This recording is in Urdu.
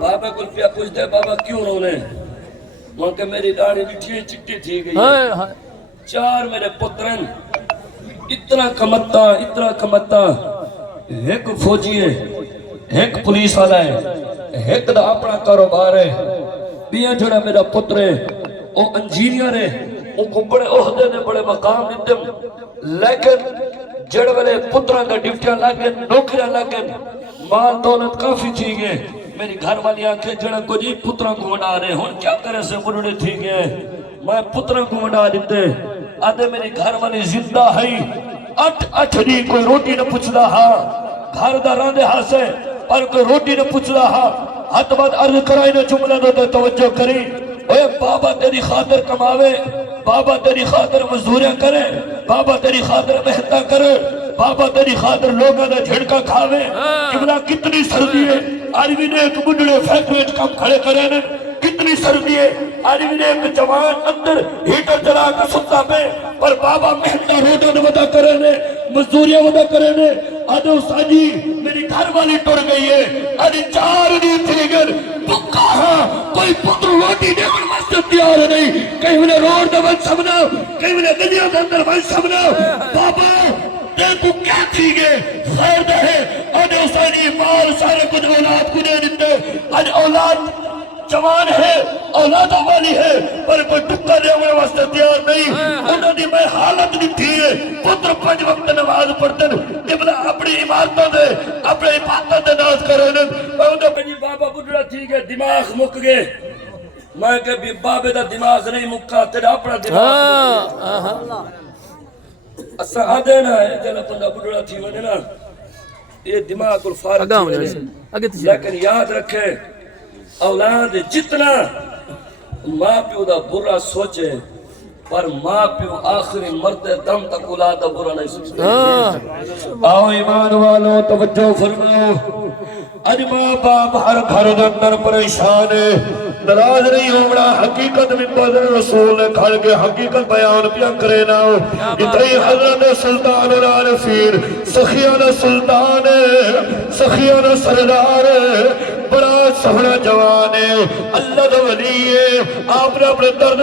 بابا کو پیا پوچھتے بابا کیوں رونے؟ وہاں کہ میری داڑھی مٹھی چٹی تھی گئی، 4 میرے پترن اتنا کمتا ایک فوجی ہے، ایک پولیس والا ہے، ایک دا اپنا کاروبار ہے، بیاں جڑا میرا پتر ہے وہ انجینئر ہے، ان کو بڑے عہدے نے بڑے مقام دیتے، لیکن جڑ والے پتران کا ڈیوٹیاں لگے، نوکریاں لگے، مال دولت کافی تھی گئے، میری گھر والی آنکھیں جڑا کو جی پتران کو وڈا رہے ہوں کیا کرے سے بڑھڑے تھی گئے، میں پتران کو وڈا دیتے آدھے میری گھر والی زندہ ہے، اٹھ دی کوئی روٹی نہ پوچھدا ہاں، گھر دا راندے ہاں سے پر کوئی روٹی نہ پوچھدا ہاں، ہاتھ بات عرض کرائی نہ جملہ دو توجہ کری، اے بابا تیری خاطر کماوے، بابا تیری خاطر مزدوریاں کرے، بابا تیری خاطر محنت کرے، بابا تیری خاطر لوگوں دا جھڑکا کھاوے، جملہ کتنی سردی ہے، آدمی نے ایک بڑھڑے فیکٹری کم کھڑے کرے نے، کتنی سردی ہے، آدمی نے ایک جوان اندر ہیٹر چلا کے ستا پہ، پر بابا محنت روٹا نہ ودا کرے نے، مزدوریاں ودا کرے نے، آدھے اساجی میری گھر والی ٹوڑ گئی ہے، آدھے 4 دن تھی گر بکا ہاں، کوئی پتر روٹی دے اور مسجد تیار نہیں، کہیں انہیں روڈ دے بند سمنا، کہیں انہیں دنیا دے اندر بند سمنا، بابا دیکھو کیا تھی گے خیر دے ہے، آدھے اساجی مال سارے کچھ اولاد کو دے دیتے، آدھے اولاد جوان ہے، اولاد والی ہے، پر کوئی ٹکا دے ہوئے واسطے تیار نہیں، انہوں نے میں حالت نہیں تھی ہے، پتر 5 وقت نماز پڑھتے ہیں، ابن اپنی عمارتوں دے، اپنی عبادت دے ناز کرے ہیں، انہوں نے بابا بڑھڑا تھی گئے، دماغ مک گئے، میں کہ بابے دا دماغ نہیں مکا، تیرا اپنا دماغ اسا آدھے نا ہے، جلہ بندہ بڑھڑا تھی ونے نا، یہ دماغ کو فارغ تھی ونے، لیکن یاد رکھے اولاد جتنا ماں پیو دا برا سوچے پر ماں پیو آخری مرد دم تک اولاد دا برا نہیں سوچتے. آؤ ایمان والو توجہ فرماؤ، اج ماں باپ ہر گھر دے اندر پریشان ہے، ناراض نہیں ہونا، حقیقت میں بدر رسول نے کھڑ کے حقیقت بیان پیا کرے نا، اتنی حضرت سلطان العارفین سخیانہ سلطان سخیانہ سردار بڑا سہنا جوان ہے، اللہ دا ولی ہے، آپ نے اپنے درد